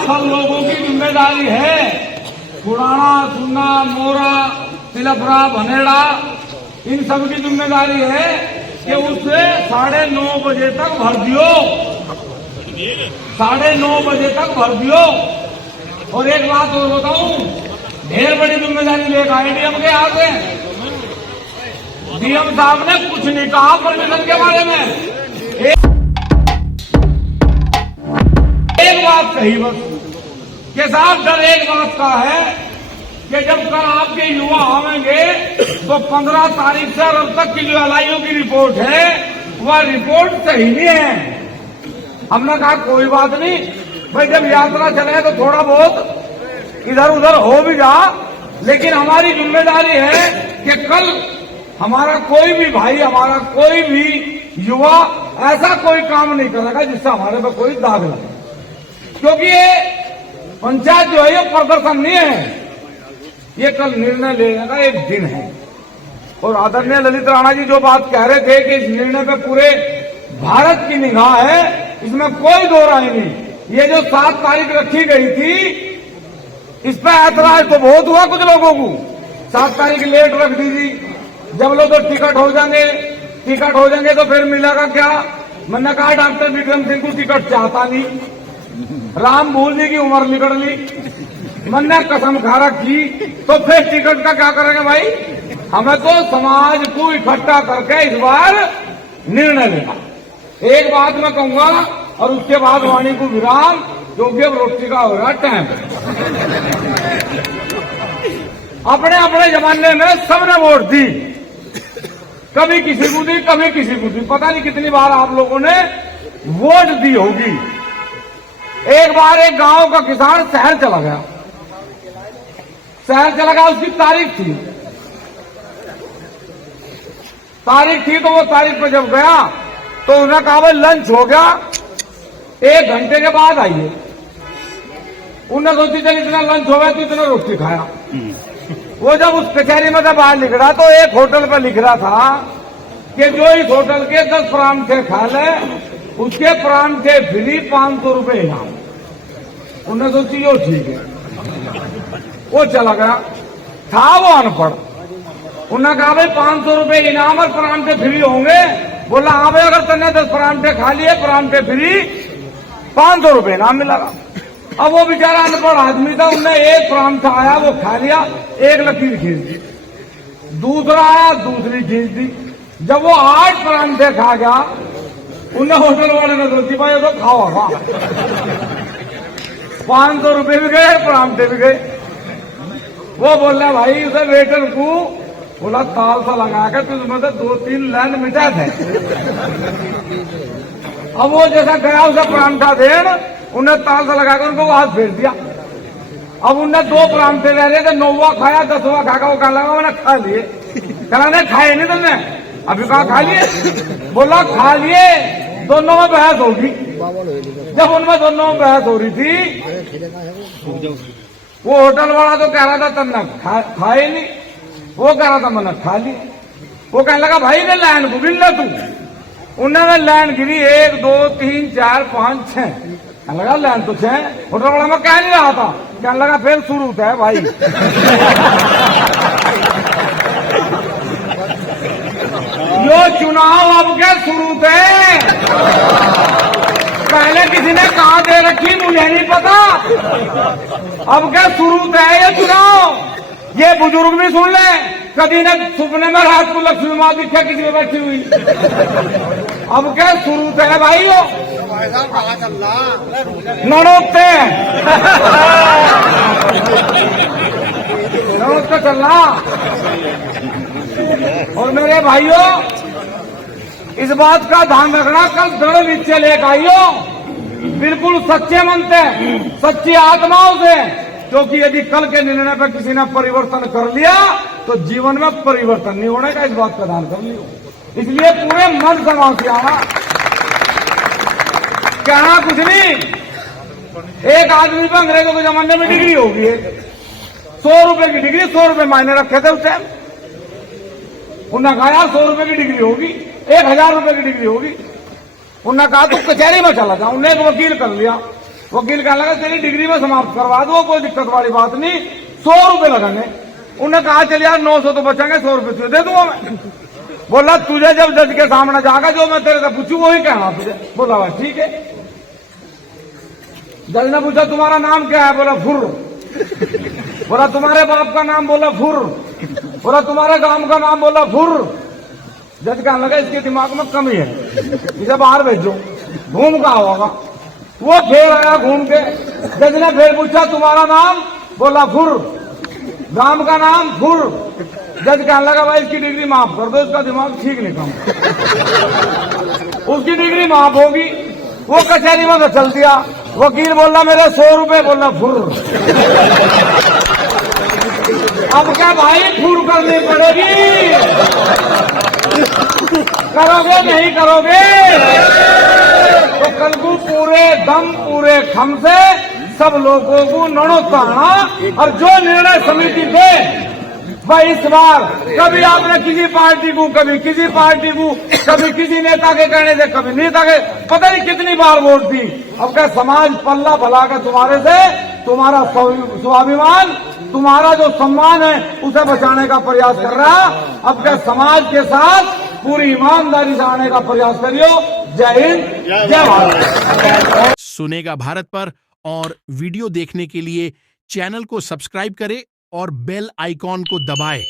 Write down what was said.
सब लोगों की जिम्मेदारी है। पुराना, सुन्ना, मोरा, तिलफरा, भनेड़ा, इन सब की जिम्मेदारी है कि उसे 9:30 बजे तक भर दियो, 9:30 बजे तक भर दियो। और एक बात और बताऊं, ढेर बड़ी जिम्मेदारी लेकर आए डीएम के हाथ में। डीएम साहब ने कुछ नहीं कहा परमिशन के बारे में, एक बात कही बस कि साहब डर एक बात का है कि जब कल आपके युवा आवेंगे तो 15 तारीख से अब तक की जो एलआईओ की रिपोर्ट है वह रिपोर्ट सही नहीं है। हमने कहा कोई बात नहीं भाई, जब यात्रा चले तो थोड़ा बहुत इधर उधर हो भी जा, लेकिन हमारी जिम्मेदारी है कि कल हमारा कोई भी भाई, हमारा कोई भी युवा ऐसा कोई काम नहीं करेगा जिससे हमारे पे कोई दाग लगे। क्योंकि ये पंचायत जो है ये प्रदर्शन नहीं है, ये कल निर्णय लेने का एक दिन है। और आदरणीय ललित राणा जी जो बात कह रहे थे कि इस निर्णय पे पूरे भारत की निगाह है, इसमें कोई दो राय नहीं। ये जो 7 तारीख रखी गई थी, इस पर ऐतराज तो बहुत हुआ कुछ लोगों को। 7 तारीख लेट रख दीजिए, जब लोग तो टिकट हो जाएंगे तो फिर मिलेगा क्या। मैंने कहा डॉक्टर विक्रम सिंह को टिकट चाहता नहीं, राम भूल जी की उम्र निकल ली, मैंने कसम खा रखी, तो फिर टिकट का क्या करेंगे भाई। हमें तो समाज को इकट्ठा करके इस बार निर्णय लेना। एक बात मैं कहूंगा और उसके बाद वाणी को विराम, क्योंकि अब रोटी का हो रहा टाइम। अपने अपने जमाने में सबने वोट दी, कभी किसी को दी, कभी किसी को दी, पता नहीं कितनी बार आप लोगों ने वोट दी होगी। एक बार एक गांव का किसान शहर चला गया, उसकी तारीख थी तो वो तारीख पे जब गया तो उन्होंने कहा भाई लंच हो गया, 1 घंटे के बाद आइए। उन्होंने सोची चल इतना लंच हो गया तो इतना रोटी खाया। वो जब उस कचहरी में बाहर लिख रहा तो एक होटल पर लिख रहा था कि जो इस होटल के 10 परांठे खा ले उसके परांठे फ्री, 500 रुपये इनाम। उन्होंने सोची यो ठीक है, वो चला गया। था वो अनपढ़, उन्होंने कहा भाई 500 रुपये इनाम और परांठे फ्री होंगे। बोला हाँ भाई, अगर तुमने 10 परांठे खा लिए, परांठे फ्री, 500 रुपये इनाम मिलेगा। अब वो बेचारा अनपढ़ आदमी था, उन्हें एक परांठा आया वो खा लिया, एक लकीर खींच दी, दूसरा आया दूसरी खींच दी। जब वो 8 परांठे खा गया, उन्हें होटल वाले ने सोची भाई तो खाओ, 500 रुपये भी गए, परांठे भी गए। वो बोल रहा भाई उसे वेटर को बोला ताल सा लगा कर तो उसमें से 2-3 लाइन मिटा थे। अब वो जैसा गया उसे परांठा देन, उन्हें ताल सा लगाकर उनको हाथ फेर दिया। अब उन्हें 2 परांठे ले रहे थे, 9वां खाया, 10वां खाकर वो कहने लगा मैंने खा लिए। कहने खाए नहीं तुमने, अभी कहा खा लिए। बोला खा लिए, दोनों में बहस होगी। जब उनमें दोनों में बहस हो रही थी, वो होटल वाला तो कह रहा था तुमने खाए नहीं, वो कह रहा था मैंने खा लिया। वो कहने लगा भाई ने लाइन को गिन ले तू। उन्होंने लाइन गिरी 1 2 3 4 5 6, कहने लगा लाइन तो 6। होटल वाला मैं कह नहीं रहा था, कहने लगा फिर शुरू होता है भाई। यो चुनाव अब क्या शुरू थे, पहले किसी ने कहा दे रखी मुझे नहीं पता, अब क्या शुरू है ये चुनाव। ये बुजुर्ग भी सुन ले, कभी ने सुपने में रात को लक्ष्मी माँ दिखा किसी में बैठी हुई। अब क्या शुरू है भाई, वो नड़ोते चल रहा। और मेरे भाइयों इस बात का ध्यान रखना, कल दृढ़ निश्चय लेकर आइयो, बिल्कुल सच्चे मन से, सच्ची आत्माओं से, क्योंकि यदि कल के निर्णय पर किसी ने परिवर्तन कर लिया तो जीवन में परिवर्तन नहीं होने का, इस बात का ध्यान कर लियो। इसलिए पूरे मन समाज से आना, कहना कुछ नहीं। एक आदमी पर अंग्रेजों के जमाने में डिग्री होगी, 100 रुपए की डिग्री, 100 रुपए मायने रखे थे उस टाइम। उन्होंने कहा 100 रुपए की डिग्री होगी, 1000 रुपए की डिग्री होगी। उन्होंने कहा तो कचहरी में चला जाऊं, उन्हें एक वकील कर लिया, वकील कहने लगा तेरी डिग्री में समाप्त करवा दो, कोई दिक्कत वाली बात नहीं, 100 रुपए लगेंगे। उन्होंने कहा चल यार 900 तो बचेंगे, 100 रुपए तुझे दे दूंगा मैं। बोला तुझे जब जज के सामने जाएगा जो मैं तेरे से पूछू वही कहना तुझे। बोला भाई ठीक है। जज ने पूछा तुम्हारा नाम क्या है? बोला फुर। बोला तुम्हारे बाप का नाम? बोला फुर। बोला तुम्हारे गांव का नाम? बोला फुर। जज कहने लगा इसके दिमाग में कमी है, इसे बाहर भेजो, घूम का होगा। वो फिर आया घूम के। जज ने फिर पूछा तुम्हारा नाम? बोला फुर। गांव का नाम? फुर। जज कहने लगा भाई इसकी डिग्री माफ कर दो, इसका दिमाग ठीक नहीं काम। उसकी डिग्री माफ होगी। वो कचहरी में तो चल दिया। वकील बोला मेरे 100 रुपए। बोला फुर। अब क्या भाई फुर करनी पड़ेगी? करोगे नहीं करोगे? तो कल को पूरे दम पूरे खम से सब लोगों को नड़ोताना और जो निर्णय समिति पे भाई इस बार कभी आपने किसी पार्टी को, कभी किसी पार्टी को, कभी किसी नेता के कहने से, कभी नेता के, पता नहीं कितनी बार वोट दी। अब क्या समाज पल्ला भला के तुम्हारे से तुम्हारा स्वाभिमान, तुम्हारा जो सम्मान है उसे बचाने का प्रयास कर रहा। अब क्या समाज के साथ पूरी ईमानदारी से आने का प्रयास करियो। जय हिंद, जय भारत। सुनेगा भारत पर और वीडियो देखने के लिए चैनल को सब्सक्राइब करें और बेल आइकॉन को दबाएं।